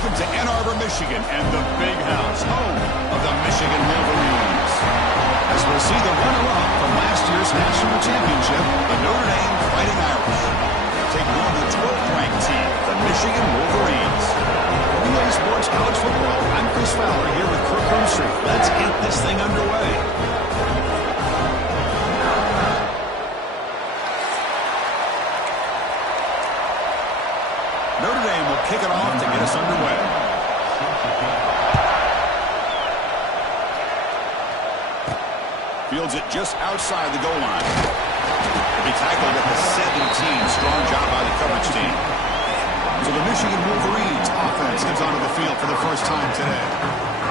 Welcome to Ann Arbor, Michigan, and the Big House, home of the Michigan Wolverines. As we'll see the runner-up from last year's national championship, the Notre Dame Fighting Irish, taking on the 12th-ranked team, the Michigan Wolverines. For EA Sports College Football, I'm Chris Fowler here with Kirk Rumstreet. Let's get this thing underway. Notre Dame will kick it off to get us underway. Fields it just outside the goal line. He'll be tackled at the 17. Strong job by the coverage team. So the Michigan Wolverines offense comes onto the field for the first time today.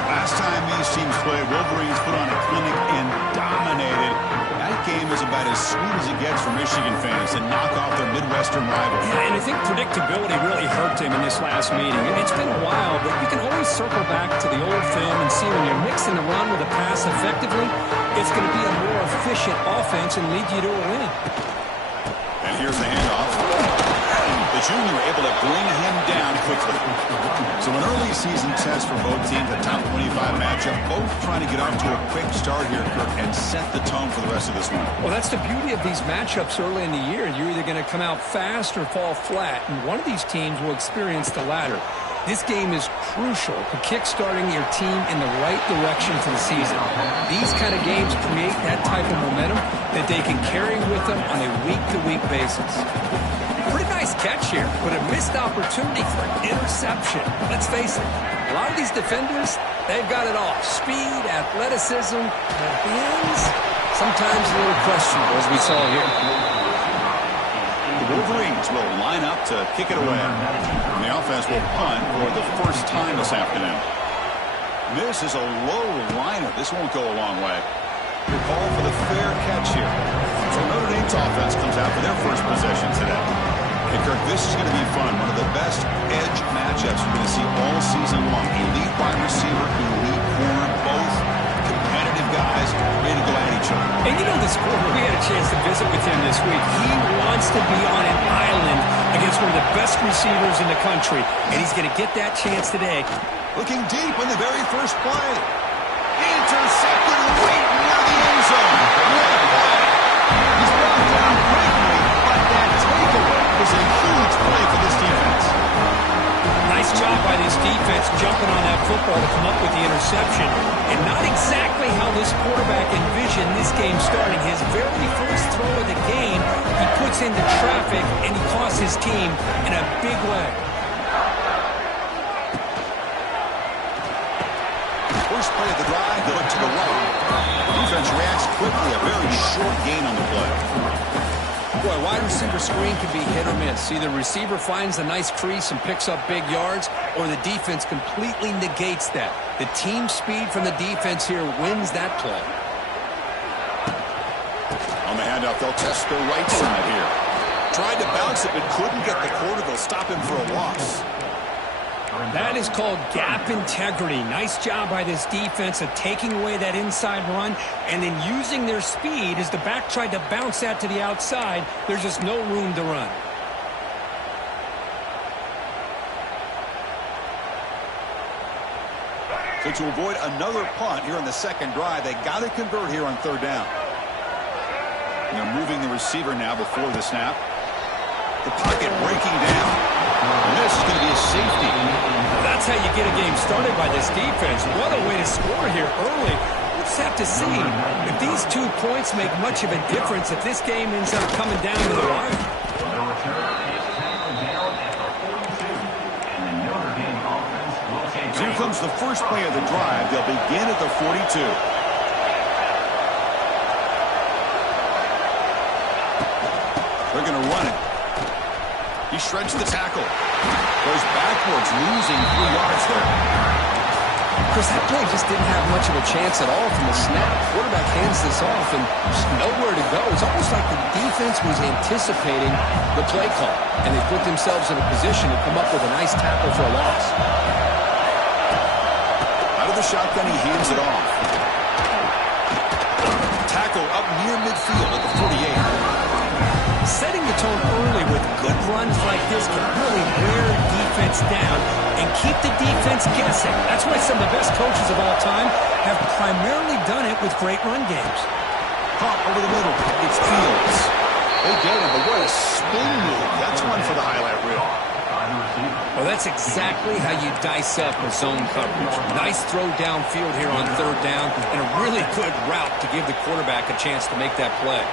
Last time these teams played, Wolverines put on a clinic and dominated. That game was about as sweet as it gets for Michigan fans to knock off their Midwestern rival. Yeah, and I think predictability really hurt him in this last meeting. It's been a while, but you can always circle back to the old film and see when you're mixing the run with a pass effectively, it's going to be a more efficient offense and lead you to a win. And here's the handoff. The junior able to bring him down quickly. So an early season test for both teams, a top 25 matchup, both trying to get off to a quick start here, Kirk, and set the tone for the rest of this one. Well, that's the beauty of these matchups early in the year. You're either going to come out fast or fall flat, and one of these teams will experience the latter. This game is crucial to kick-starting your team in the right direction for the season. These kind of games create that type of momentum that they can carry with them on a week-to-week basis. Pretty nice catch here, but a missed opportunity for an interception. Let's face it, a lot of these defenders, they've got it all. Speed, athleticism, their hands, sometimes a little questionable, as we saw here. The Wolverines will line up to kick it away. And the offense will punt for the first time this afternoon. This is a low liner. This won't go a long way. Your call for the fair catch here. So Notre Dame's offense comes out for their first possession today. Hey, Kirk, this is going to be fun. One of the best edge matchups you're going to see all season long. Elite wide receiver, elite corner, both competitive guys ready to go at each other. And you know this quarter, we had a chance to visit with him this week. He wants to be on an island against one of the best receivers in the country, and he's going to get that chance today. Looking deep in the very first play. Intercepted right near the end zone. What a play. He's brought down quickly, but that takeaway is a huge play for this defense. Nice job by this defense jumping on that football to come up with the interception. And not exactly how this quarterback envisioned this game starting. His very first throw of the game, he puts into traffic, and he costs his team in a big way. First play of the drive, they look to the right. Defense reacts quickly, a very short gain on the play. Boy, wide receiver screen can be hit or miss. Either receiver finds a nice crease and picks up big yards, or the defense completely negates that. The team speed from the defense here wins that play. On the handoff, they'll test the right side here. Tried to bounce it, but couldn't get the corner. They'll stop him for a loss. That is called gap integrity. Nice job by this defense of taking away that inside run and then using their speed as the back tried to bounce that to the outside. There's just no room to run. So to avoid another punt here on the second drive, they got to convert here on third down. They're moving the receiver now before the snap. The pocket breaking down. And this is going to be a safety. That's how you get a game started by this defense. What a way to score here early. We'll just have to see if these 2 points make much of a difference if this game ends up coming down to the wire. So here comes the first play of the drive. They'll begin at the 42. They're going to run it. He shreds the tackle. Goes backwards, losing 3 yards there. Chris, that play just didn't have much of a chance at all from the snap. Quarterback hands this off and just nowhere to go. It's almost like the defense was anticipating the play call, and they put themselves in a position to come up with a nice tackle for a loss. Out of the shotgun, he hands it off. Tackle up near midfield at the 48. Setting the tone early with good runs like this can really wear defense offense down and keep the defense guessing. That's why some of the best coaches of all time have primarily done it with great run games. Caught over the middle. It's Fields. They get him, but what a spin move. That's one for the highlight reel. Well, that's exactly how you dice up a zone coverage. Nice throw downfield here on third down, and a really good route to give the quarterback a chance to make that play.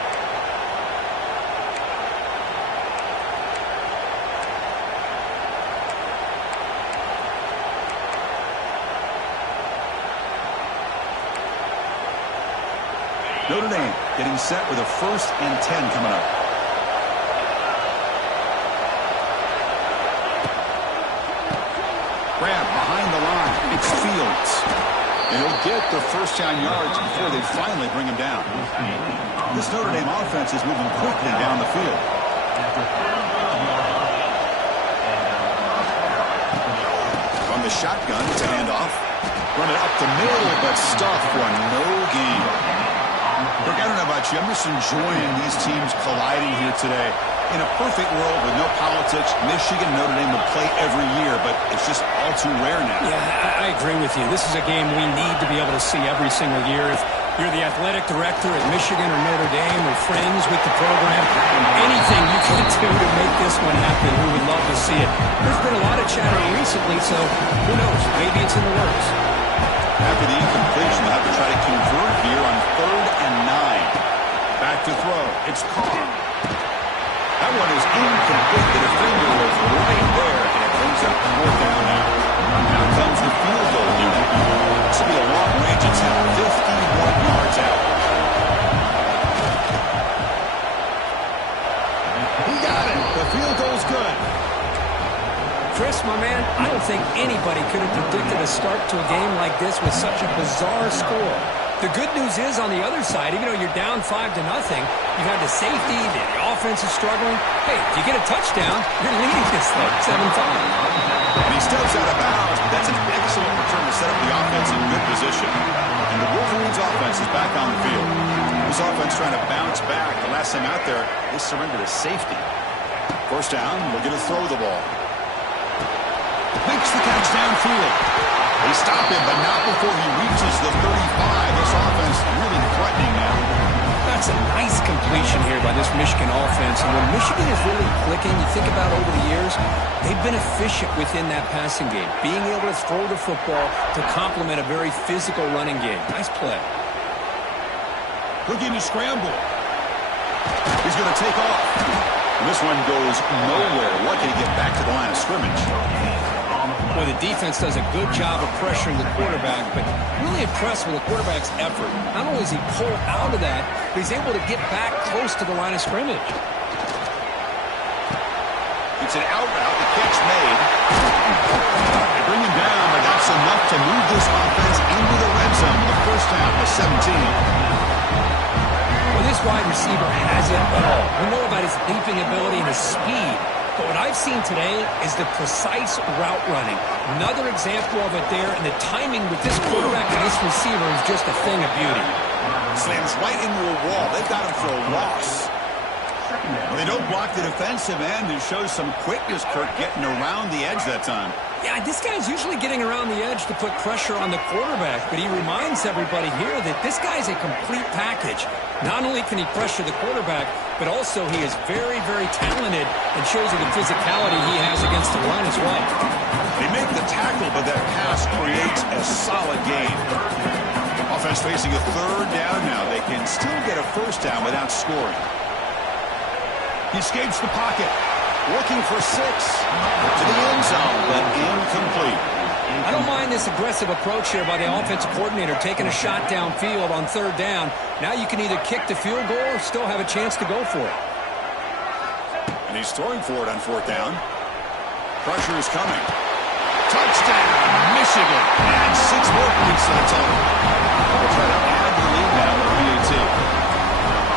Notre Dame getting set with a 1st and 10 coming up. Grab behind the line. It's Fields. And he'll get the first down yards before they finally bring him down. This Notre Dame offense is moving quickly down the field. From the shotgun, it's a handoff. Run it up the middle, but stuffed for no gain. Look, I don't know about you. I'm just enjoying these teams colliding here today. In a perfect world with no politics, Michigan and Notre Dame would play every year, but it's just all too rare now. Yeah, I agree with you. This is a game we need to be able to see every single year. If you're the athletic director at Michigan or Notre Dame or friends with the program, anything you can do to make this one happen, we would love to see it. There's been a lot of chatter recently, so who knows? Maybe it's in the works. After the incompletion, they'll have to try to convert here on 3rd and 9. Back to throw. It's Carr. That one is incomplete. The defender was right there, and it brings up 4th down now. Now comes the field goal unit. This will be a long range attempt, 51 yards out. He got it. The field goal's good. Chris, my man, I don't think anybody could have predicted a start to a game like this with such a bizarre score. The good news is on the other side, even though you're down 5-0, you've had the safety, the offense is struggling. Hey, if you get a touchdown, you're leading this thing, 7-5. And he steps out of bounds, but that's an excellent return to set up the offense in good position. And the Wolverines' offense is back on the field. This offense trying to bounce back. The last time out there, they surrendered a safety. 1st down, we'll get to throw the ball. Makes the catch downfield. They stop him, but not before he reaches the 35. This offense really threatening now. That's a nice completion here by this Michigan offense. And when Michigan is really clicking, you think about over the years, they've been efficient within that passing game, being able to throw the football to complement a very physical running game. Nice play. Looking to scramble. He's going to take off. And this one goes nowhere. Lucky to get back to the line of scrimmage. Well, the defense does a good job of pressuring the quarterback, but really impressed with the quarterback's effort. Not only does he pull out of that, but he's able to get back close to the line of scrimmage. It's an out route. The catch made. They bring him down, but that's enough to move this offense into the red zone with a 1st down to 17. Well, this wide receiver has it all. We know about his leaping ability and his speed. But what I've seen today is the precise route running. Another example of it there, and the timing with this quarterback and this receiver is just a thing of beauty. Slams right into a wall. They've got him for a loss. Well, they don't block the defensive end and shows some quickness, Kirk, getting around the edge that time. Yeah, this guy's usually getting around the edge to put pressure on the quarterback, but he reminds everybody here that this guy's a complete package. Not only can he pressure the quarterback, but also he is very, very talented and shows you the physicality he has against the run as well. They make the tackle, but that pass creates a solid gain. Offense facing a 3rd down now. They can still get a 1st down without scoring. He escapes the pocket. Looking for 6. To the end zone, but incomplete. I don't mind this aggressive approach here by the offensive coordinator, taking a shot downfield on 3rd down. Now you can either kick the field goal or still have a chance to go for it. And he's throwing for it on 4th down. Pressure is coming. Touchdown, Michigan. And 6 more points to the total. We'll try to add the lead now with PAT.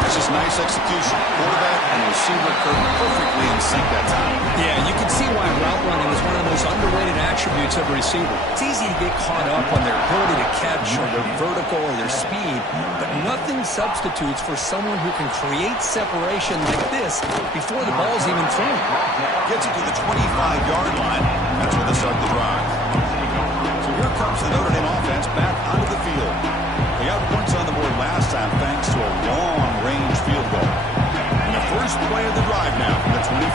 It's just nice execution. Quarterback and receiver perfectly in sync that time. Yeah, you can see why route running is one of the most underrated attributes of a receiver. It's easy to get caught up on their ability to catch or their vertical or their speed, but nothing substitutes for someone who can create separation like this before the ball's even thrown. Gets it to the 25-yard line. That's where they start the drive. So here comes the Notre Dame offense back onto the field. They got points on the board last time thanks to a long-range field goal. And the first play of the drive now from the 25.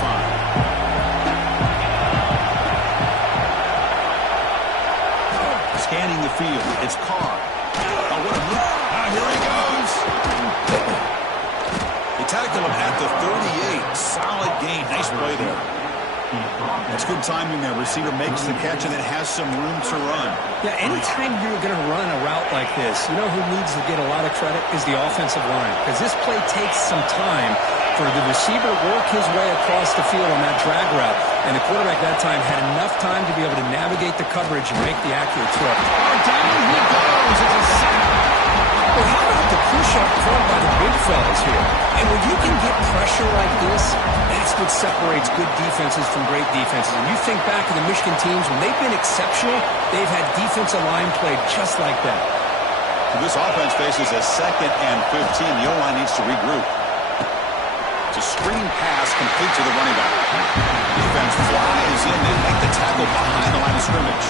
Scanning the field. It's Carr. Oh, what a move. Here he goes. They tackled him at the 38. Solid gain. Nice play there. That's good timing there. Receiver makes the catch and it has some room to run. Yeah, anytime you're going to run a route like this, you know who needs to get a lot of credit is the offensive line. Because this play takes some time for the receiver to work his way across the field on that drag route. And the quarterback that time had enough time to be able to navigate the coverage and make the accurate throw. Oh, down he goes. It's a sack. Well, how about the push-up thrown by the big fellas here? And when you can get pressure like this, that's what separates good defenses from great defenses. And you think back to the Michigan teams, when they've been exceptional, they've had defensive line played just like that. This offense faces a 2nd and 15. The O-line needs to regroup. It's a screen pass complete to the running back. Defense flies in and make the tackle behind the line of scrimmage.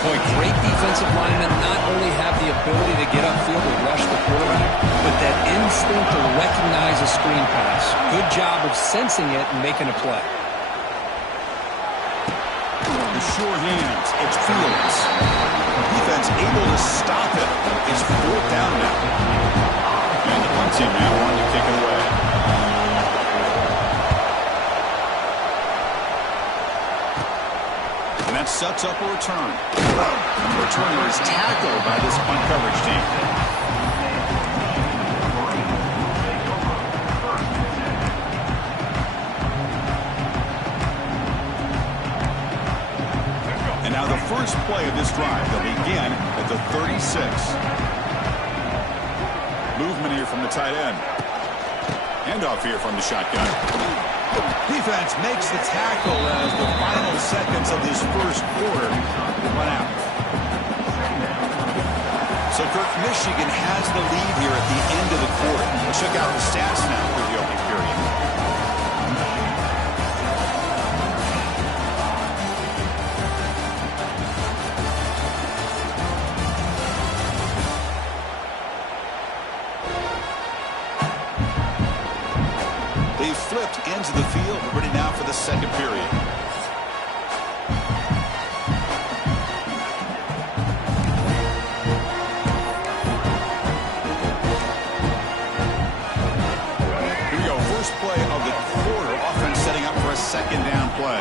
Boy, great defensive linemen not only have the ability to get upfield and rush the quarterback, but that instinct to recognize a screen pass. Good job of sensing it and making a play. The sure hands. It's Fields. Defense able to stop it. It's 4th down now. And the punt team now on to kick it away. And that sets up a return. The returner is tackled by this punt coverage team. And now the first play of this drive. They'll begin at the 36. Movement here from the tight end. Handoff here from the shotgun. Defense makes the tackle as the final seconds of this first quarter run out. So, Kirk, Michigan has the lead here at the end of the quarter. We'll check out the stats now through the opening period. They flipped into the field. We're ready now for the second period. Here we go. First play of the quarter. Offense setting up for a 2nd down play.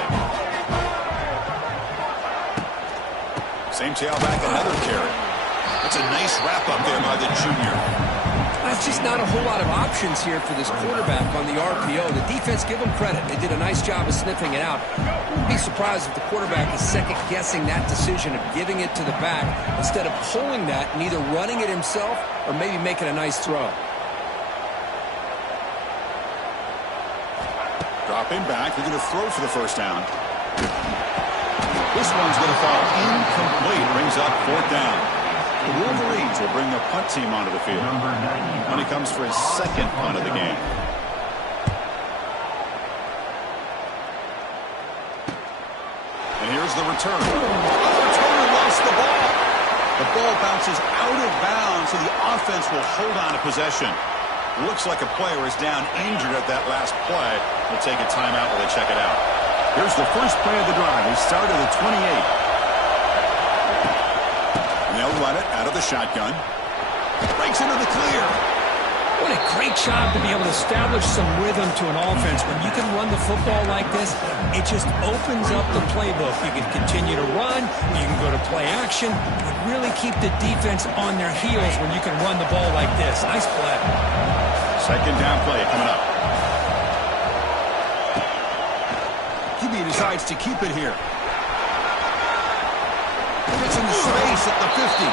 Same tailback, another carry. That's a nice wrap up there by the junior. There's just not a whole lot of options here for this quarterback on the RPO. The defense, give them credit. They did a nice job of sniffing it out. Wouldn't be surprised if the quarterback is second-guessing that decision of giving it to the back instead of pulling that and either running it himself or maybe making a nice throw. Dropping back, they're going to throw for the first down. This one's going to fall incomplete. Brings up 4th down. The Wolverines will bring the punt team onto the field when he comes for his 2nd punt of the game. And here's the return. The returner lost the ball. The ball bounces out of bounds, so the offense will hold on to possession. Looks like a player is down injured at that last play. We'll take a timeout while they check it out. Here's the first play of the drive. They start at the 28. They'll run it out of the shotgun. Breaks into the clear. What a great job to be able to establish some rhythm to an offense. When you can run the football like this, it just opens up the playbook. You can continue to run. You can go to play action. But really keep the defense on their heels when you can run the ball like this. Nice play. 2nd down play coming up. QB decides to keep it here. Gets into space at the 50.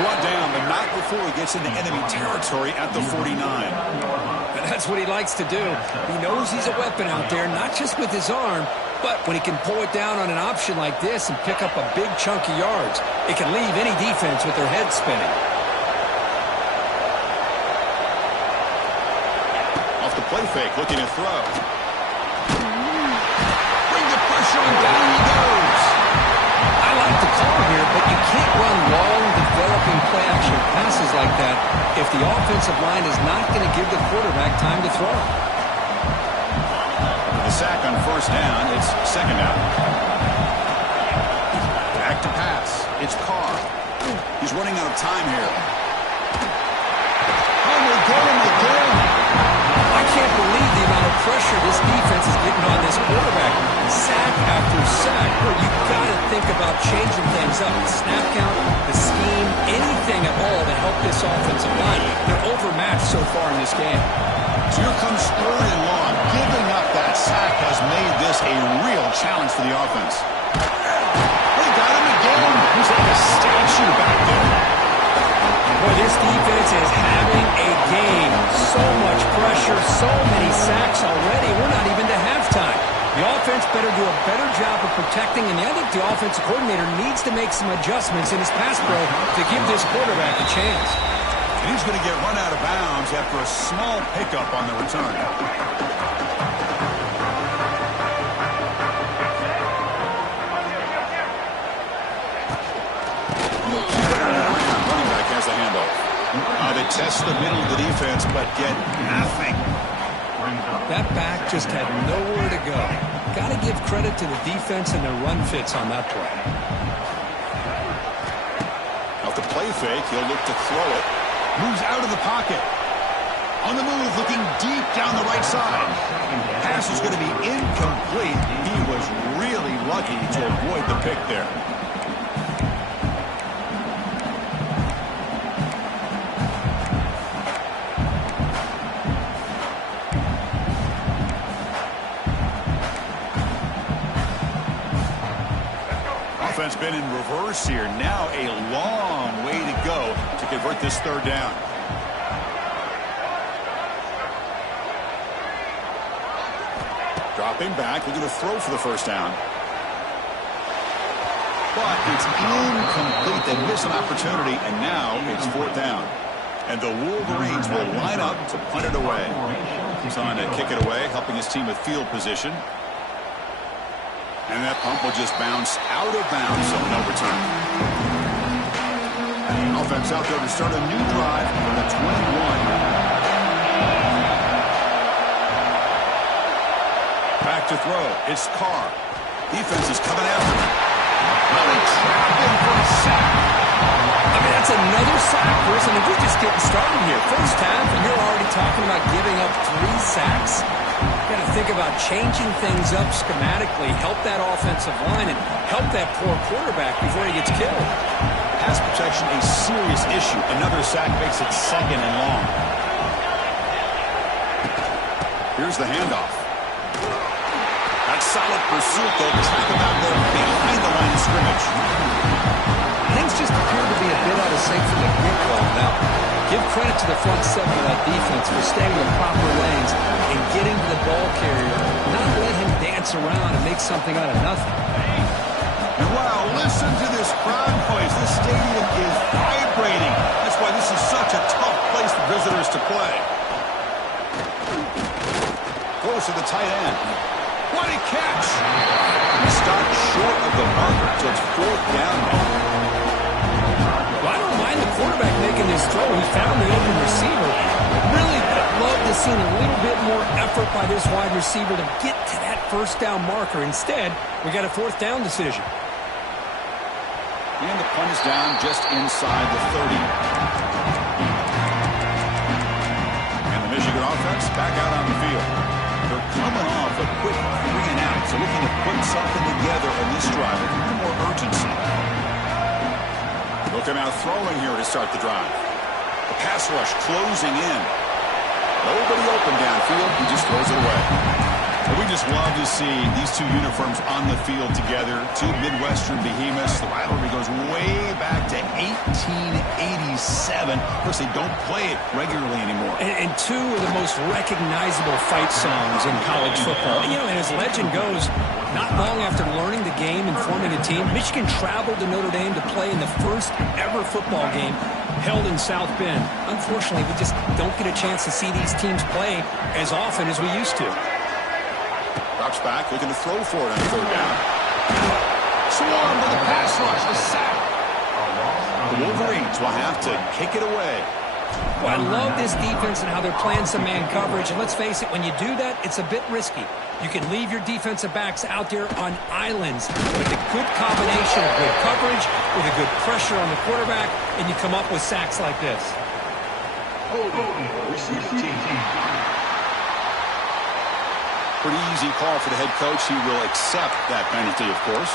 Brought down, but not before he gets into enemy territory at the 49. But that's what he likes to do. He knows he's a weapon out there, not just with his arm, but when he can pull it down on an option like this and pick up a big chunk of yards, it can leave any defense with their head spinning. Off the play fake, looking to throw. Bring the pressure and down he goes. I like the call here, but you can't run long, developing play-action passes like that if the offensive line is not going to give the quarterback time to throw. The sack on first down. It's second down. Back to pass. It's Carr. He's running out of time here. And they get him again. I can't believe the amount of pressure this defense is getting on this quarterback. Sack after sack, where you've got to think about changing things up. The snap count, the scheme, anything at all to help this offensive line. They're overmatched so far in this game. So here comes third and long. Giving up that sack has made this a real challenge for the offense. They got him again. He's like a statue back there. Boy, this defense is having a game. So much pressure, so many sacks already. We're not even to halftime. The offense better do a better job of protecting, and I think the offensive coordinator needs to make some adjustments in his pass pro to give this quarterback a chance. And he's going to get run out of bounds after a small pickup on the return. Running back has the handoff. They test the middle of the defense, but get nothing. That back just had nowhere to go. Got to give credit to the defense and their run fits on that play. Off the play fake, he'll look to throw it. Moves out of the pocket. On the move, looking deep down the right side. Pass is going to be incomplete. He was really lucky to avoid the pick there. Offense been in reverse here. Now a long way to go to convert this third down. Dropping back, looking to throw for the first down. But it's incomplete. They miss an opportunity, and now it's fourth down. And the Wolverines will line up to punt it away. He's on to kick it away, helping his team with field position. And that pump will just bounce out of bounds, so no return. Offense out there to start a new drive from the 21. Back to throw. It's Carr. Defense is coming after him. Really trapped in for a sack. I mean, that's another sack for us. I mean, we're just getting started here. First half, and you're already talking about giving up 3 sacks. Got to think about changing things up schematically, help that offensive line, and help that poor quarterback before he gets killed. Pass protection a serious issue. Another sack makes it second and long. Here's the handoff. That solid pursuit, though, track him out there behind the line of scrimmage. Things just appear to be a bit out of sync from the get-go. Now, give credit to the front seven of that defense for staying in proper lanes and getting to the ball carrier, not let him dance around and make something out of nothing. And wow, listen to this crowd noise. This stadium is vibrating. That's why this is such a tough place for visitors to play. Close to the tight end. What a catch! He stopped short of the marker, so it's fourth down. Well, I don't mind the quarterback making this throw. He found the open receiver. Really love to see a little bit more effort by this wide receiver to get to that first down marker. Instead, we got a fourth down decision. And the punt is down just inside the 30. And the Michigan offense back out on the field. They're coming off a quick 3-and-out, so looking to put something together in this drive with a little more urgency. Looking out throwing here to start the drive. The pass rush closing in. Nobody open downfield. He just throws it away. We just love to see these two uniforms on the field together. Two Midwestern behemoths. The rivalry goes way back to 1887. Of course, they don't play it regularly anymore. And two of the most recognizable fight songs in college football. You know, and as legend goes, not long after learning the game and forming a team, Michigan traveled to Notre Dame to play in the first ever football game held in South Bend. Unfortunately, we just don't get a chance to see these teams play as often as we used to. Drops back, looking to throw for it on third down. Swarm with a pass rush, a sack. The Wolverines will have to kick it away. Well, I love this defense and how they're playing some man coverage. And let's face it, when you do that, it's a bit risky. You can leave your defensive backs out there on islands with a good combination of good coverage, with a good pressure on the quarterback, and you come up with sacks like this. Pretty easy call for the head coach. He will accept that penalty, of course.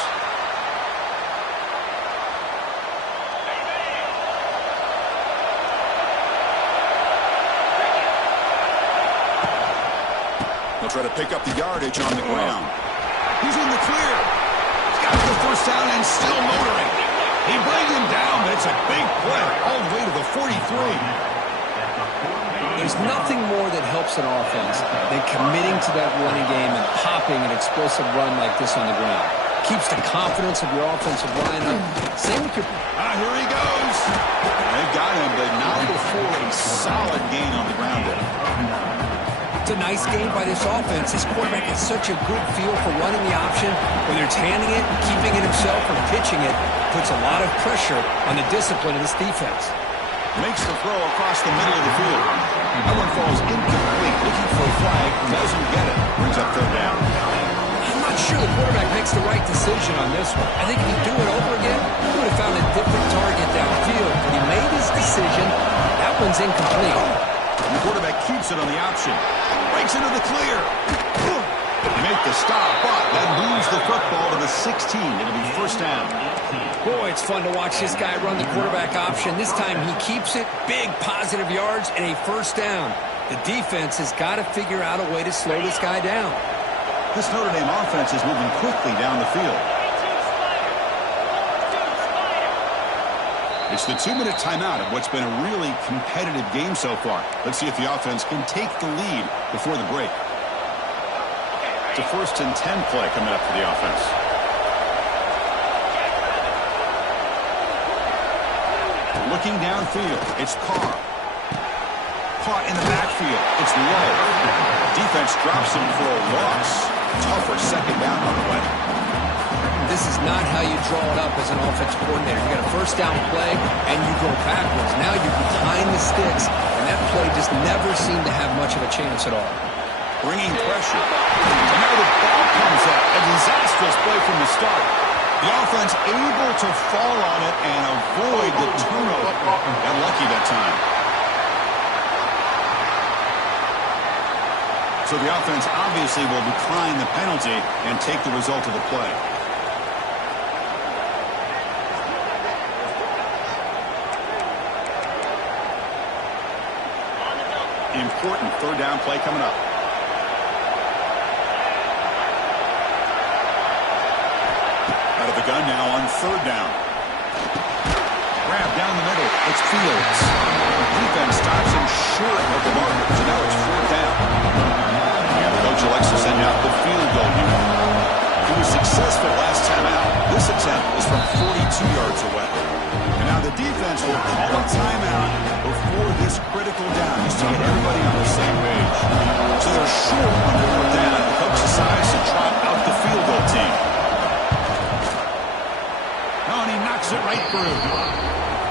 They'll try to pick up the yardage on the ground. He's in the clear. He's got the first down and still motoring. He brings him down, but it's a big play all the way to the 43. There's nothing more that helps an offense than committing to that running game and popping an explosive run like this on the ground. Keeps the confidence of your offensive line up. Same with your... Here he goes. They've got him, but not before a solid gain on the ground there. It's a nice game by this offense. This quarterback has such a good feel for running the option. Whether it's handing it, keeping it himself, or pitching it, puts a lot of pressure on the discipline of this defense. Makes the throw across the middle of the field. That one falls incomplete. Looking for a flag. Doesn't get it. Brings up third down. I'm not sure the quarterback makes the right decision on this one. I think if he'd do it over again, he would have found a different target downfield. But he made his decision. That one's incomplete. The quarterback keeps it on the option. Breaks into the clear. Make the stop, but that moves the football to the 16. It'll be first down. Boy, it's fun to watch this guy run the quarterback option. This time he keeps it, big positive yards, and a first down. The defense has got to figure out a way to slow this guy down. This Notre Dame offense is moving quickly down the field. It's the 2-minute timeout of what's been a really competitive game so far. Let's see if the offense can take the lead before the break. It's a 1st and 10 play coming up for the offense. Looking downfield, it's Carr. Caught in the backfield, it's Lowe. Defense drops him for a loss. Tougher second down on the way. This is not how you draw it up as an offensive coordinator. You got a first down play, and you go backwards. Now you're behind the sticks, and that play just never seemed to have much of a chance at all. Bringing pressure. And now the ball comes up. A disastrous play from the start. The offense able to fall on it and avoid the turnover. Got lucky that time. So the offense obviously will decline the penalty and take the result of the play. Important third down play coming up. Out of the gun now on third down. Grab down the middle. It's Fields. Defense stops him short of the marker. So now it's fourth down. And the coach elects to send out the field goal unit. He was successful last time out. This attempt is from 42 yards away. And now the defense will call a timeout before this critical down just to get everybody on the same page. So they're short on fourth down. The coach decides to trot out the field goal team. Oh, and he knocks it right through.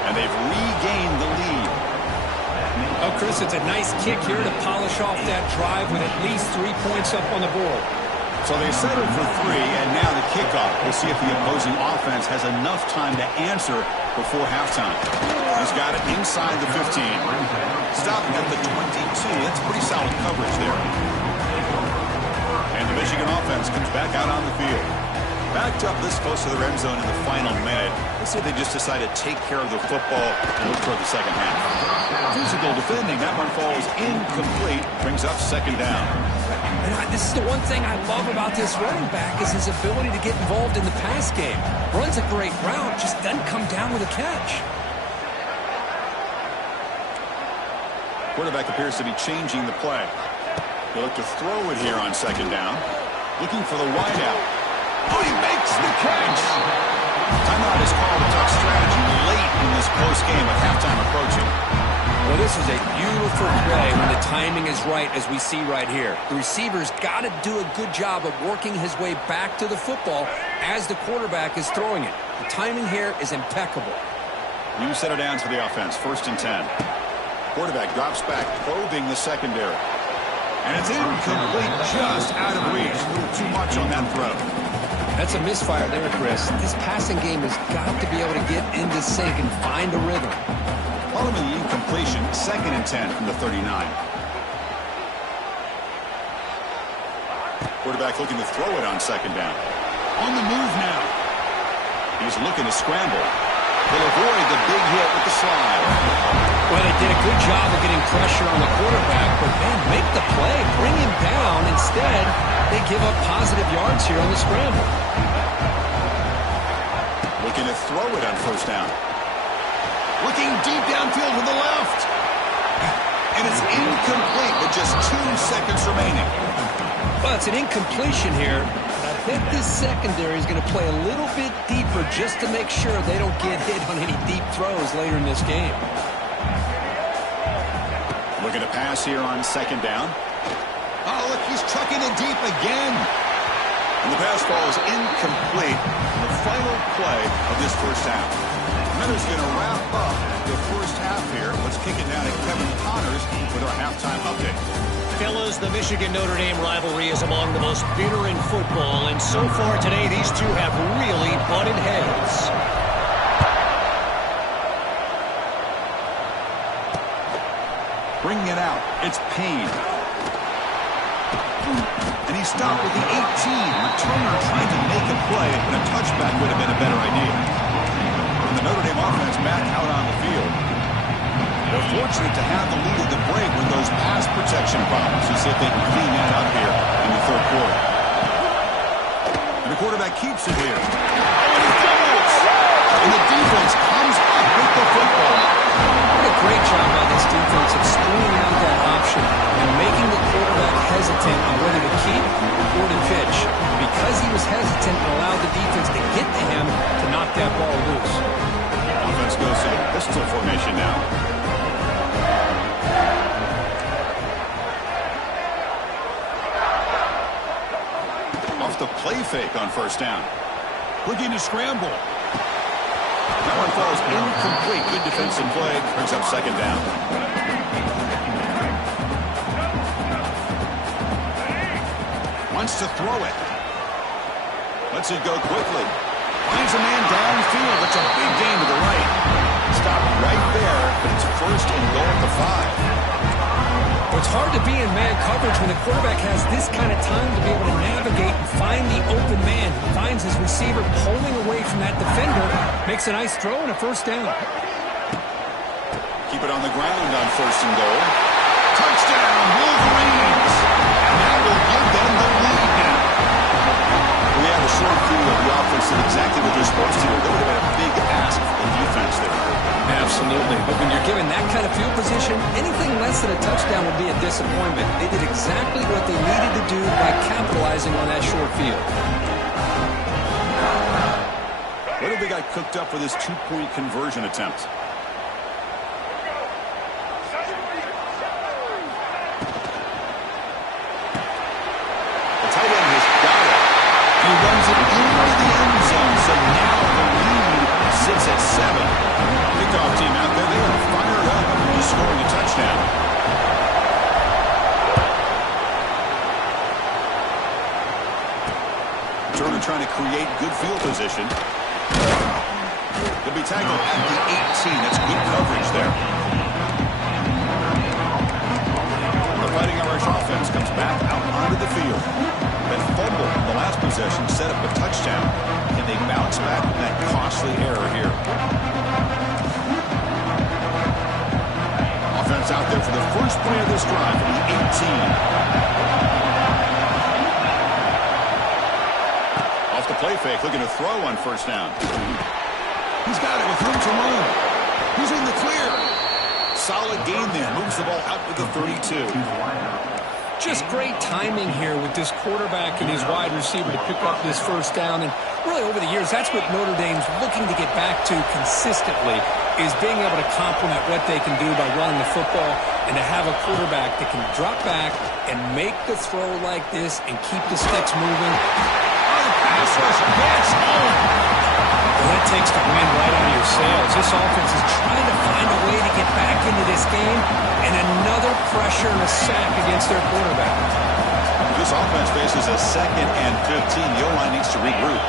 And they've regained the lead. Oh, Chris, it's a nice kick here to polish off that drive with at least 3 points up on the board. So they settled for 3, and now the kickoff. We'll see if the opposing offense has enough time to answer before halftime. He's got it inside the 15. Stopping at the 22. That's pretty solid coverage there. And the Michigan offense comes back out on the field. Backed up this close to the red zone in the final minute. Let's see if they just decide to take care of the football and look toward the second half. Physical defending. That one falls incomplete. Brings up second down. This is the one thing I love about this running back is his ability to get involved in the pass game. Runs a great route, just doesn't come down with a catch. Quarterback appears to be changing the play. He'll look to throw it here on second down. Looking for the wideout. Oh, he makes the catch. Timeout is called. A tough strategy late in this close game with halftime approaching. Well, this is a beautiful play when the timing is right, as we see right here. The receiver's got to do a good job of working his way back to the football as the quarterback is throwing it. The timing here is impeccable. New set of downs for the offense. 1st and 10. Quarterback drops back, probing the secondary. And it's incomplete, just out of reach. A little too much on that throw. That's a misfire there, Chris. This passing game has got to be able to get into sync and find a rhythm. Following the incompletion, 2nd and 10 from the 39. Quarterback looking to throw it on second down. On the move now. He's looking to scramble. He'll avoid the big hit with the slide. Well, they did a good job of getting pressure on the quarterback, but man, make the play, bring him down. Instead, they give up positive yards here on the scramble. Looking to throw it on 1st down. Looking deep downfield to the left. And it's incomplete with just 2 seconds remaining. Well, it's an incompletion here. I think this secondary is going to play a little bit deeper just to make sure they don't get hit on any deep throws later in this game. Looking to pass here on second down. Oh, look, he's chucking it deep again. And the pass falls incomplete. The final play of this 1st half. Miller's going to wrap up the 1st half here. Let's kick it down to Kevin Connors with our halftime update. Fellas, the Michigan-Notre Dame rivalry is among the most bitter in football, and so far today, these two have really butted heads. Bringing it out, it's Payne. And he stopped with the 18. Returner trying to make a play, but a touchback would have been a better idea. And the Notre Dame offense back out on the field. They're fortunate to have the lead at the break with those pass protection problems. Let's see if they can clean that up here in the 3rd quarter. And the quarterback keeps it here. Oh, and he fumbles! And the defense comes up with the football. What a great job by this defense of screening out that option and making the quarterback hesitant on whether to keep or to pitch. Because he was hesitant and allowed the defense to get to him to knock that ball loose. Offense goes to the pistol formation now. Off the play fake on 1st down. Looking to scramble. That one falls incomplete. Good defensive play. Brings up second down. Wants to throw it. Lets it go quickly. Finds a man downfield. That's a big gain to the right. Stopped right there, but it's 1st and goal at the 5. Well, it's hard to be in man coverage when the quarterback has this kind of time to be able to navigate and find the open man. He finds his receiver pulling away from that defender, makes a nice throw and a 1st down. Keep it on the ground on 1st and goal. Touchdown, Wolverines! And that will give them the lead now. We had a short view of the offense did exactly what they're supposed to do. That would have been a big ask for the defense there. Absolutely. But when you're given that kind of field position, anything less than a touchdown would be a disappointment. They did exactly what they needed to do by capitalizing on that short field. What have they got cooked up for this 2-point conversion attempt? The tight end has got it. He runs it into the end zone, so now the lead sits at 7. Kickoff team out there, they are fired up after scoring a touchdown. Turner trying to create good field position. He'll be tackled at the 18. That's good coverage there. The Fighting Irish offense comes back out onto the field. That fumble in the last possession set up a touchdown. bounce back from that costly error here. Offense out there for the first play of this drive from the 18. Off the play fake, looking to throw on first down. He's got it with room to run. He's in the clear. Solid gain there. Moves the ball out to the 32. Just great timing here with this quarterback and his wide receiver to pick up this first down. And really over the years, that's what Notre Dame's looking to get back to consistently, is being able to complement what they can do by running the football and to have a quarterback that can drop back and make the throw like this and keep the sticks moving. Oh, the pass rush gets home. Well, that takes the wind right out of your sails. This offense is trying to find a way to get back into this game, and another pressure and a sack against their quarterback. This offense faces a 2nd and 15. The O-line needs to regroup.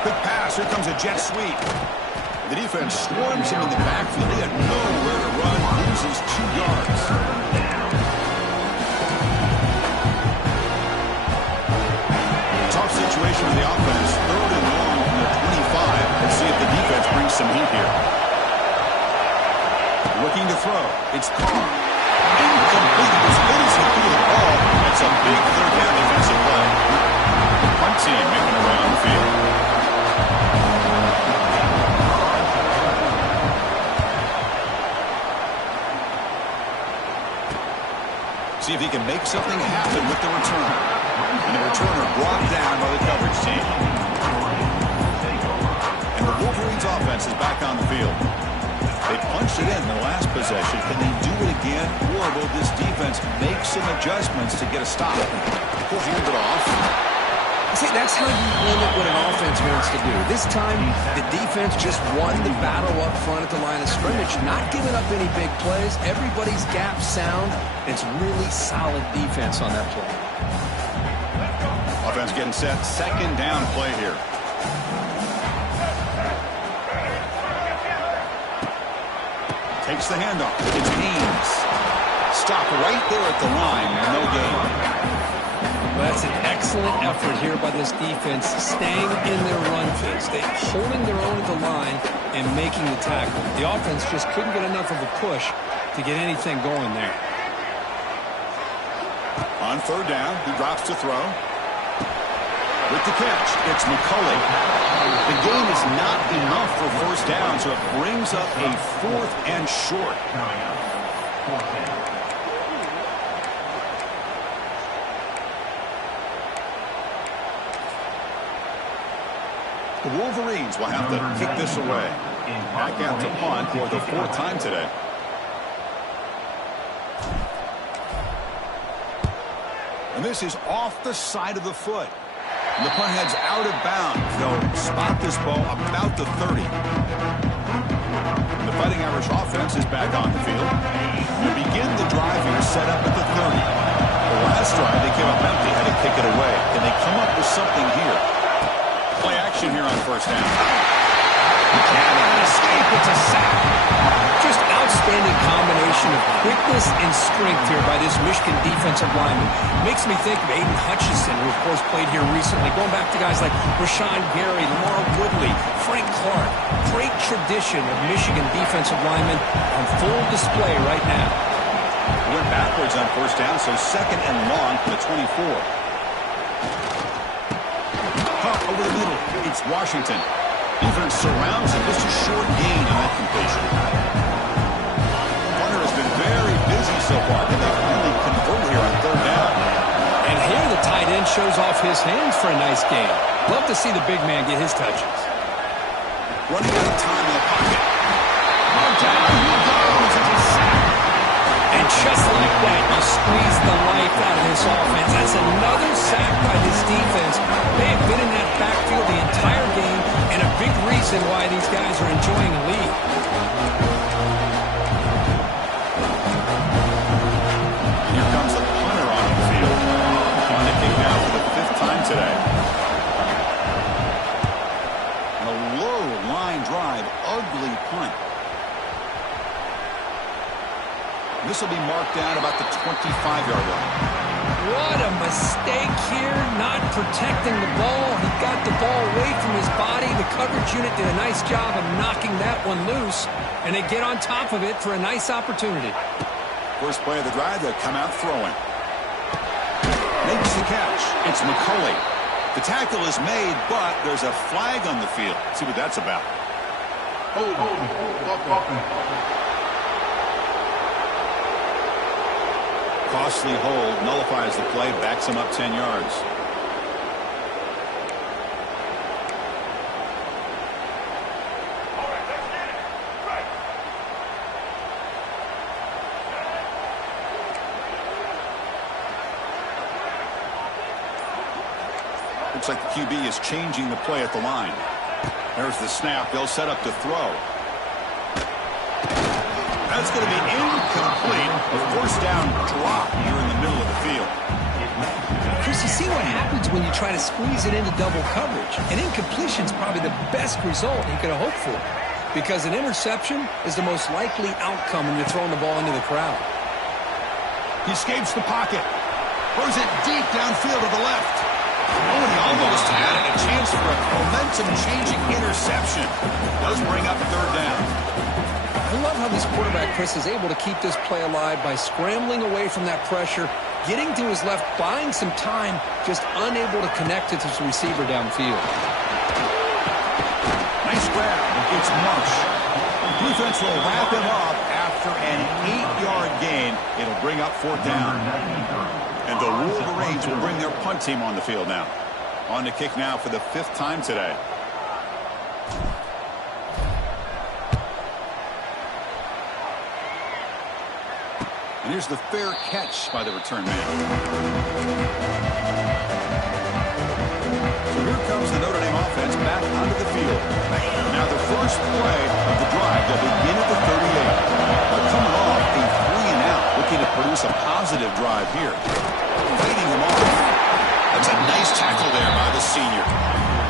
Quick pass. Here comes a jet sweep. The defense swarms him in the backfield. He had nowhere to run. Loses 2 yards. Tough situation for the offense. 3rd and long from the 25. Let's see if the defense brings some heat here. Looking to throw. It's Carr. Incomplete. As good as he threw the ball, that's a big 3rd down defensive play. The punt team making their way on the field. See if he can make something happen with the return. And the returner brought down by the coverage team. And the Wolverines offense is back on the field. They punched it in the last possession. Can they do it again? Or will this defense make some adjustments to get a stop? He'll hand it off. See, that's how you limit what an offense wants to do. This time, the defense just won the battle up front at the line of scrimmage, not giving up any big plays. Everybody's gap sound. It's really solid defense on that play. Offense getting set. 2nd down play here. Takes the handoff. It's Haynes. Stop right there at the line. No gain. Well, that's an excellent effort here by this defense, staying in their run phase. They're holding their own at the line and making the tackle. The offense just couldn't get enough of a push to get anything going there. On 3rd down, he drops to throw. With the catch, it's McCulley. The gain is not enough for first down, so it brings up a 4th and short. The Wolverines will have to kick this away. Back out to punt for the 4th time today. And this is off the side of the foot. And the punt heads out of bounds. They'll spot this ball about the 30. The Fighting Irish offense is back on the field. To begin the drive here, set up at the 30. The last drive, they came up empty, had to kick it away. Can they come up with something here? Play action here on first down. He cannot escape. It's a sack. Just outstanding combination of quickness and strength here by this Michigan defensive lineman. Makes me think of Aiden Hutchinson, who of course played here recently. Going back to guys like Rashawn Gary, Lamar Woodley, Frank Clark. Great tradition of Michigan defensive linemen on full display right now. Went backwards on first down, so 2nd and long from the 24. Over the middle, it's Washington. Defense surrounds him. Just a short gain on that completion. Hunter has been very busy so far. Can they really convert here on 3rd down? And here the tight end shows off his hands for a nice gain. Love to see the big man get his touches. Running out of time in the pocket. Oh, down he goes. It's a sack. And just like that, you squeeze the life out of this offense. That's another sack by this defense. They have been in that backfield the entire game, and a big reason why these guys are enjoying a lead. Here comes the punter on the field. Punt kick now for the 5th time today. And a low line drive, ugly punt. This will be marked down about the 25-yard line. What a mistake here, not protecting the ball. He got the ball away from his body. The coverage unit did a nice job of knocking that one loose, and they get on top of it for a nice opportunity. First play of the drive, they'll come out throwing. Makes the catch. It's McCulley. The tackle is made, but there's a flag on the field. Let's see what that's about. Costly hold, nullifies the play, backs him up 10 yards. Looks like the QB is changing the play at the line. There's the snap. They'll set up to throw. That's going to be incomplete. A first down drop here in the middle of the field. Chris, you see what happens when you try to squeeze it into double coverage. An incompletion is probably the best result he could have hoped for, because an interception is the most likely outcome when you're throwing the ball into the crowd. He escapes the pocket. Throws it deep downfield to the left. Oh, and he almost had a chance for a momentum-changing interception. Does bring up third down. I love how this quarterback, Chris, is able to keep this play alive by scrambling away from that pressure, getting to his left, buying some time, just unable to connect to his receiver downfield. Nice grab. It's Marsh. Defense will wrap him up after an 8-yard gain. It'll bring up fourth down. And the Wolverines will bring their punt team on the field now. On to kick now for the 5th time today. And here's the fair catch by the return man. So here comes the Notre Dame offense back onto the field. Now the first play of the drive, they'll begin at the 38. They're coming off a 3-and-out, looking to produce a positive drive here. Fading them off. That's a nice tackle there by the senior.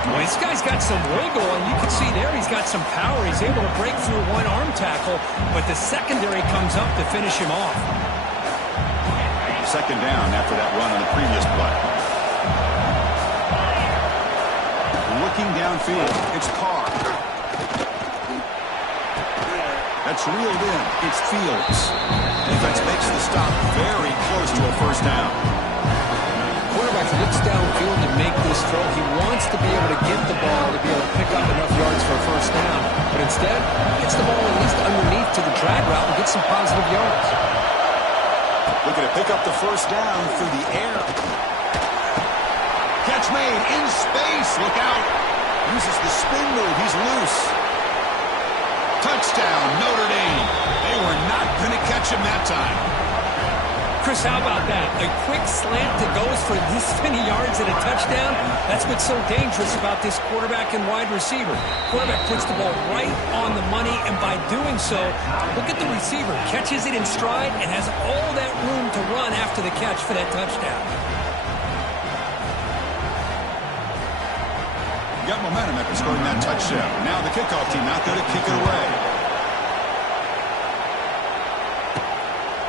Well, this guy's got some wiggle, and you can see there he's got some power. He's able to break through one arm tackle, but the secondary comes up to finish him off. Second down after that run on the previous play. Looking downfield, it's Carr. That's reeled in. It's Fields. Defense makes the stop very close to a first down. Quarterback looks downfield to make this throw. He wants to be able to get the ball to be able to pick up enough yards for a first down. But instead, he gets the ball at least underneath to the drag route and get some positive yards. Looking to pick up the first down through the air. Catch made in space. Look out. Uses the spin move. He's loose. Touchdown, Notre Dame. They were not going to catch him that time. Chris, how about that? A quick slant that goes for this many yards and a touchdown. That's what's so dangerous about this quarterback and wide receiver. Quarterback puts the ball right on the money, and by doing so, look at the receiver. Catches it in stride and has all that room to run after the catch for that touchdown. Got momentum after scoring that touchdown. Now the kickoff team out there to kick it away.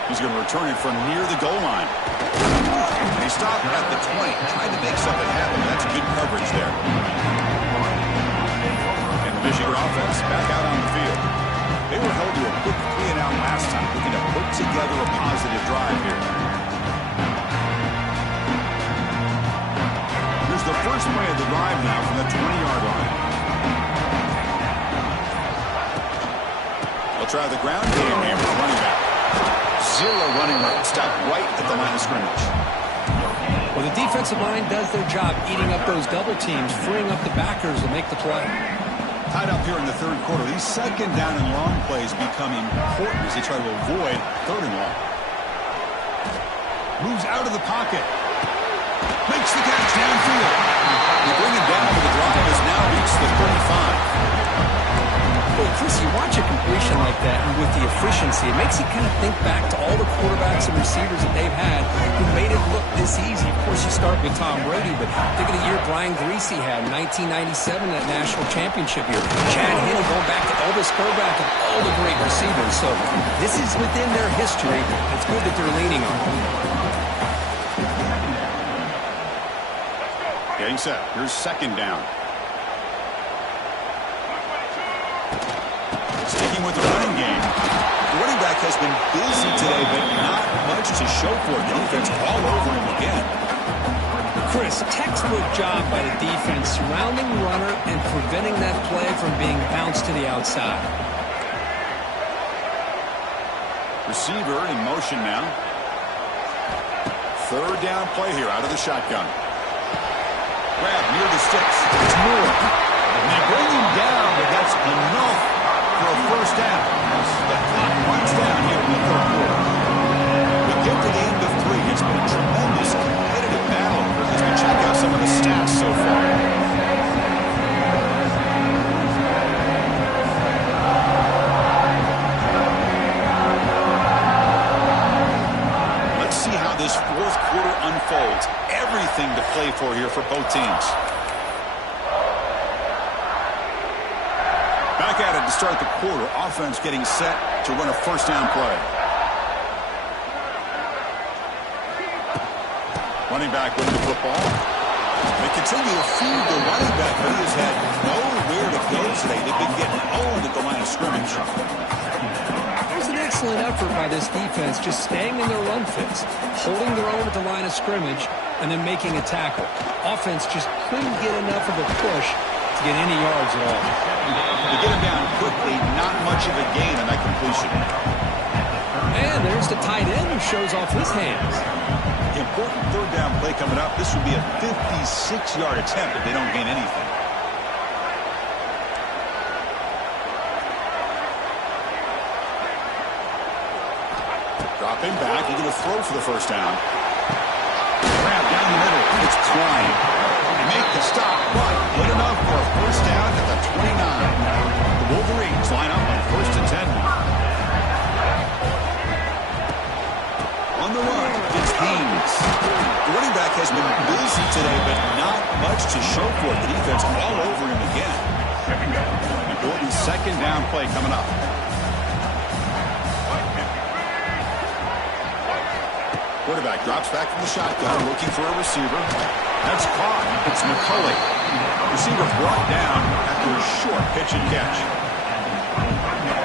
He's going to return it from near the goal line. And he stopped at the 20, trying to make something happen. That's good coverage there. And the Michigan offense back out on the field. They were held to a quick 3-and-out last time, looking to put together a positive drive here. Here's the first play of the drive now from the 20-yard line. They'll try the ground game here for running back. Zero running room. Stop right at the line of scrimmage. Well, the defensive line does their job eating up those double teams, freeing up the backers to make the play. Tied up here in the third quarter. These second down and long plays become important as they try to avoid third and long. Moves out of the pocket. Makes the catch downfield. They bring it down, but the drive has now reached the 35. Well, Chris, you watch a completion like that, and with the efficiency, it makes you kind of think back to all the quarterbacks and receivers that they've had who made it look this easy. Of course, you start with Tom Brady, but think of the year Brian Griese had in 1997, that national championship year. Chad Henne going back to Elvis Grbac and all the great receivers. So this is within their history. It's good that they're leaning on it. Getting set. Here's second down. Sticking with the running game. The running back has been busy today, but not much to show for it. The defense all over him again. Chris, textbook job by the defense surrounding the runner and preventing that play from being bounced to the outside. Receiver in motion now. Third down play here out of the shotgun. Grab near the sticks. It's Moore. And they bring him down, but that's enough for a first down. The clock runs down here in the third quarter. We get to the end of 3. It's been a tremendous competitive battle as we check out some of the stats so far. Let's see how this fourth quarter unfolds. Everything to play for here for both teams. Back at it to start the quarter. Offense getting set to run a first down play. Running back winning the football. They continue to feed the running back, but he has had nowhere to go today. They've been getting owned at the line of scrimmage. There's an excellent effort by this defense, just staying in their run fits, holding their own at the line of scrimmage, and then making a tackle. Offense just couldn't get enough of a push to get any yards at all. They get him down quickly, not much of a gain on that completion. And there's the tight end who shows off his hands. Important third down play coming up. This would be a 56-yard attempt if they don't gain anything. Dropping back, he's going to throw for the first down. Grab down the middle. It's Klein. They make the stop, but good enough for a first down at the 29. The Wolverines line up on 1st and 10 now. On the run, it's Haynes. The running back has been busy today, but not much to show for it. The defense all over him again. Important second down play coming up. Quarterback drops back from the shotgun, looking for a receiver. That's caught. It's McCulley. Receiver brought down after a short pitch and catch.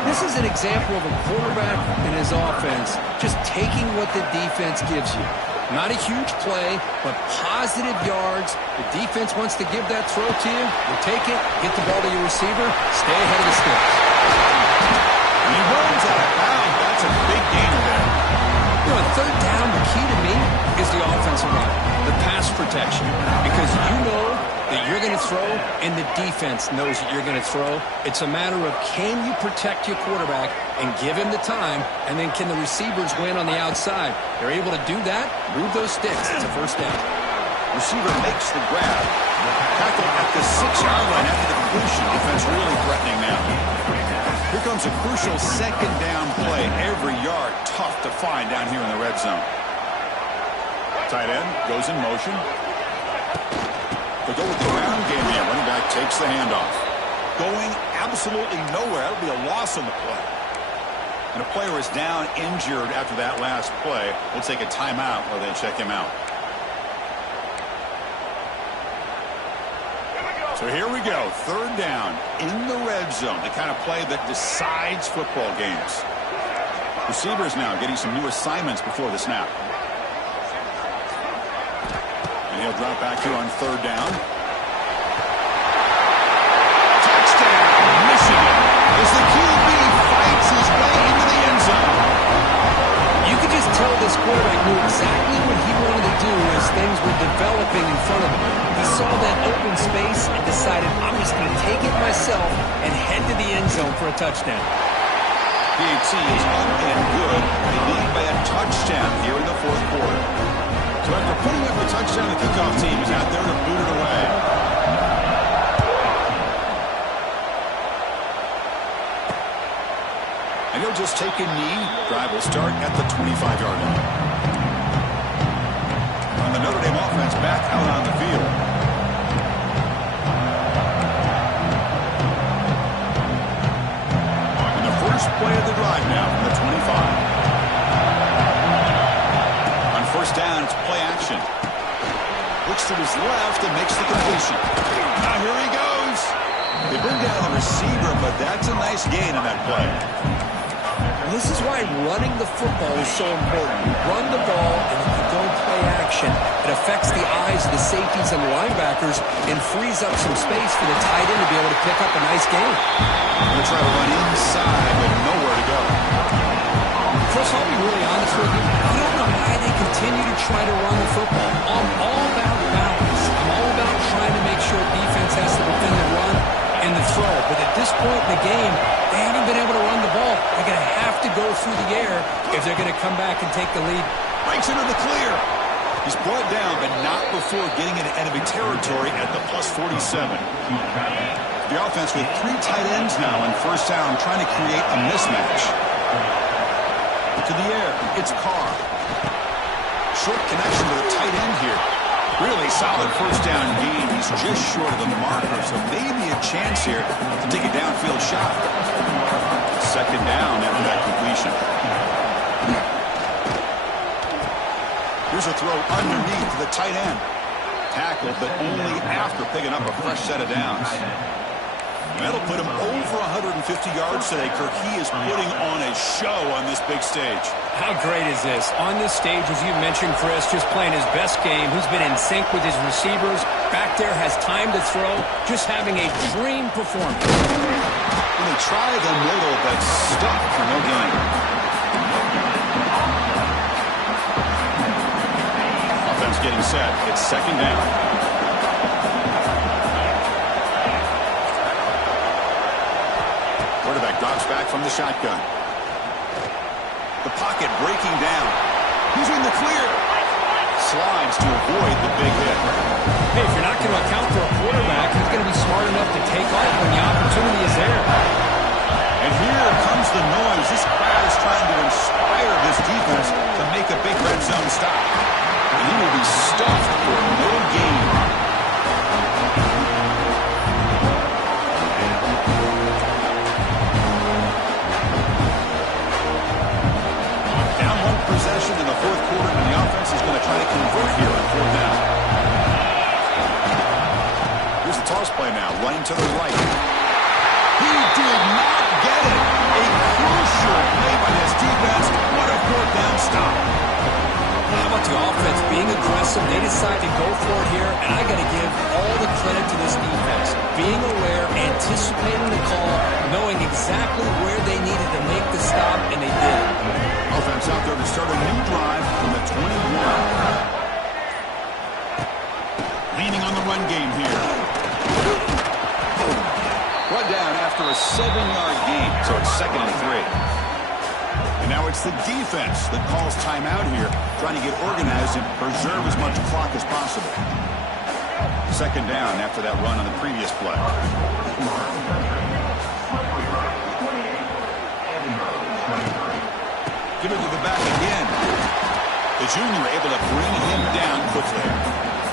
This is an example of a quarterback and his offense just taking what the defense gives you. Not a huge play, but positive yards. The defense wants to give that throw to you. You take it, get the ball to your receiver, stay ahead of the sticks. And he runs out of bounds. That's a big gainer there. You know, on third down, the key to me is the offensive line, the pass protection. Because you know that you're going to throw, and the defense knows that you're going to throw. It's a matter of can you protect your quarterback and give him the time, and then can the receivers win on the outside? They're able to do that, move those sticks. It's a first down. Receiver makes the grab. Tackle at the 6-yard line after the completion. Defense really threatening now. Here comes a crucial second down play. Every yard tough to find down here in the red zone. Tight end goes in motion. They go with the ground game here. Running back takes the handoff. Going absolutely nowhere. That'll be a loss on the play. And a player is down injured after that last play. We'll take a timeout while they check him out. So here we go. Third down in the red zone. The kind of play that decides football games. Receivers now getting some new assignments before the snap. And he'll drop back here on third down. Touchdown, Michigan, as the QB fights his way into the end zone. You could just tell this quarterback knew exactly what he wanted to do as things were developing in front of him. He saw that open space and decided, I'm just going to take it myself and head to the end zone for a touchdown. PAT is up and good. They lead by a touchdown here in the fourth quarter. So after putting up a touchdown, the kickoff team is out there to boot it away. And he'll just take a knee. Drive will start at the 25-yard line. On the Notre Dame offense back out on the field. And the first play of the drive now from the 25. On first down, it's play action. left and makes the completion. Now here he goes. They bring down the receiver, but that's a nice gain on that play. This is why running the football is so important. You run the ball, and if you don't play action, it affects the eyes of the safeties and the linebackers and frees up some space for the tight end to be able to pick up a nice gain. Going to try to run inside, but nowhere to go. Chris, I'll be really honest with you. I don't know why they continue to try to run the football. I'm all about balance. I'm all about trying to make sure defense has to defend the run and the throw. But at this point in the game, they haven't been able to run the ball. They're going to have to go through the air if they're going to come back and take the lead. Breaks into the clear. He's brought down, but not before getting into enemy territory at the +47. The offense with 3 tight ends now on first down, trying to create a mismatch. To the air, it's Carr. Short connection to the tight end here. Really solid first down gain. He's just short of the marker, so maybe a chance here to take a downfield shot. Second down after that completion. Here's a throw underneath to the tight end. Tackled, but only after picking up a fresh set of downs. That'll put him over 150 yards today, Kirk. He is putting on a show on this big stage. How great is this? On this stage, as you mentioned, Chris, just playing his best game. He's been in sync with his receivers. Back there, has time to throw. Just having a dream performance. When they try the middle, but stuck for no gain. Offense getting set. It's second down. Quarterback drops back from the shotgun. The pocket breaking down. He's in the clear. Slides to avoid the big hit. Hey, if you're not going to account for a quarterback, he's going to be smart enough to take off when the opportunity is there. And here comes the noise. This crowd is trying to inspire this defense to make a big red zone stop. And he will be stuffed for no gain. Possession in the fourth quarter, and the offense is going to try to convert here on fourth down. Here's the toss play now, running to the right. He did not get it. A crucial play by this defense. What a fourth down stop. How about the offense being aggressive? They decide to go for it here, and I got to give all the credit to this defense. Being aware, anticipating the call, knowing exactly where they needed to make the stop, and they did. Offense out there to start a new drive from the 21. Leaning on the run game here. Brought down after a 7-yard gain, so it's 2nd and 3. And now it's the defense that calls timeout here, trying to get organized and preserve as much clock as possible. Second down after that run on the previous play. Give it to the back again. The junior able to bring him down quickly.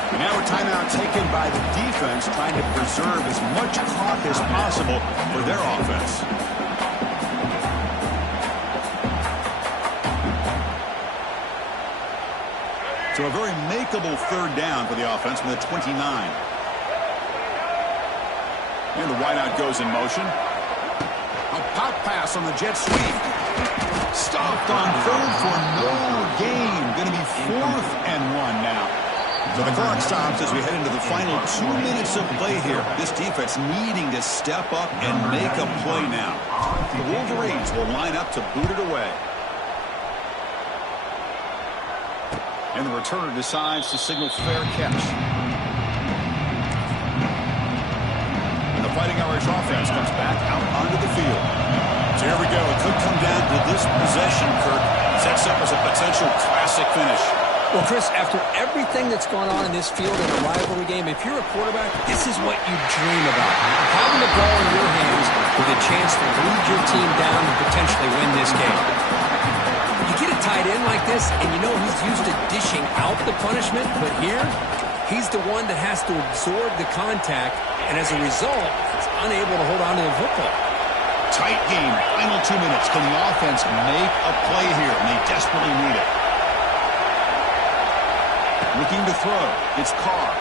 And now a timeout taken by the defense, trying to preserve as much clock as possible for their offense. So a very makeable third down for the offense from the 29. And the wideout goes in motion. A pop pass on the jet sweep. Stopped on third for no gain. Going to be 4th and 1 now. So the clock stops as we head into the final 2 minutes of play here. This defense needing to step up and make a play now. The Wolverines will line up to boot it away. And the returner decides to signal fair catch. And the Fighting Irish offense comes back out onto the field. So here we go. It could come down to this possession, Kirk. Sets up as a potential classic finish. Well, Chris, after everything that's gone on in this field in a rivalry game, if you're a quarterback, this is what you dream about. Having the ball in your hands with a chance to lead your team down and potentially win this game. You get a tight end like this, and you know he's used to dishing out the punishment, but here, he's the one that has to absorb the contact, and as a result, he's unable to hold on to the football. Tight game, final 2 minutes. Can the offense make a play here? And they desperately need it. Looking to throw. It's Carr.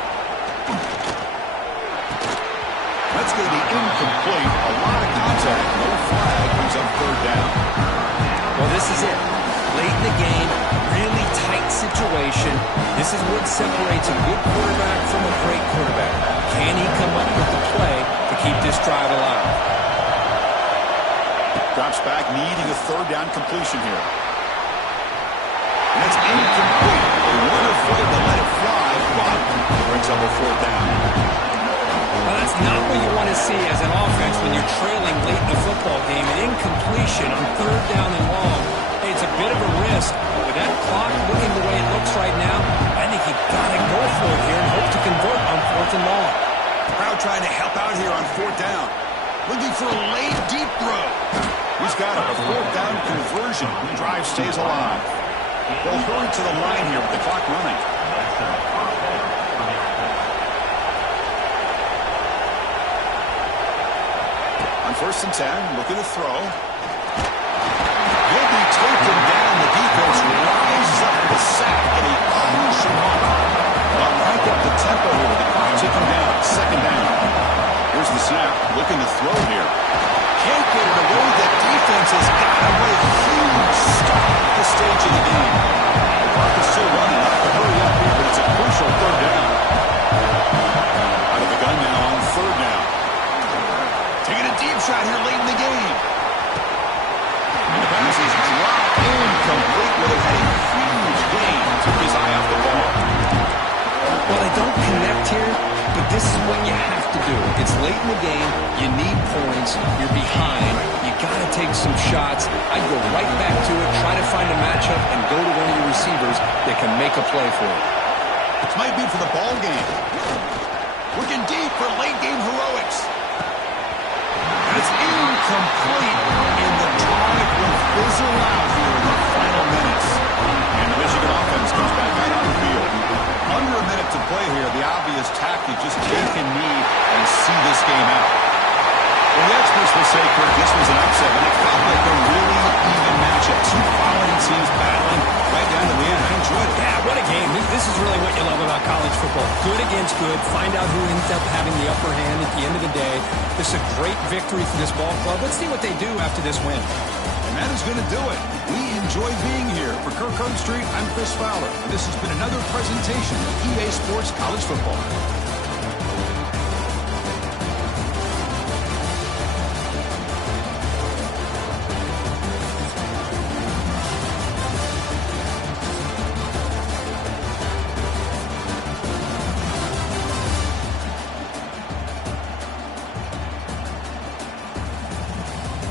That's going to be incomplete. A lot of contact. No flag. Brings up third down. Well, this is it. Late in the game, really tight situation. This is what separates a good quarterback from a great quarterback. Can he come up with the play to keep this drive alive? Drops back, needing a third down completion here. And it's incomplete. They weren't afraid to let it fly, but it brings up a fourth down. Well, that's not what you want to see as an offense when you're trailing late in the football game. An incompletion on third down and long. Hey, it's a bit of a risk. With that clock looking the way it looks right now, I think you got to go for it here and hope to convert on fourth and long. Crowd trying to help out here on fourth down. Looking for a late, deep throw. He's got a fourth down conversion. The drive stays alive. They'll hurry to the line here with the clock running. On 1st and 10, looking to throw. He'll be taken down. The defense rises up with a sack at a crucial moment. They'll rank up the tempo here with the clock ticking down. Second down. Here's the snap. Looking to throw here. Can't get it away. The defense has got away. Huge stop at this stage of the game. The clock is still running. Not to hurry up here, but it's a crucial third down. Out of the gun now on third down. Taking a deep shot here late in the game. And the pass is dropped incomplete. Would have had a huge gain. Took his eye off the ball. Well, they don't connect here, but this is what you have to do. It's late in the game. You need points. You're behind. You got to take some shots. I'd go right back to it, try to find a matchup, and go to one of your receivers that can make a play for it. This might be for the ball game. Looking deep for late game heroics. And it's incomplete, and the drive will fizzle out here in the final minutes. And the Michigan offense comes back out on the field. Under a minute to play here, the obvious tactic, just take a knee and see this game out. Well, the experts will say, Kurt, this was an upset, and it felt like a really even matchup. Two quality teams battling right down to the end. I enjoyed it. Yeah, what a game. This is really what you love about college football. Good against good. Find out who ends up having the upper hand at the end of the day. This is a great victory for this ball club. Let's see what they do after this win. And that is going to do it. We enjoy being here. For Kirk Herbstreit, I'm Chris Fowler. And this has been another presentation of EA Sports College Football.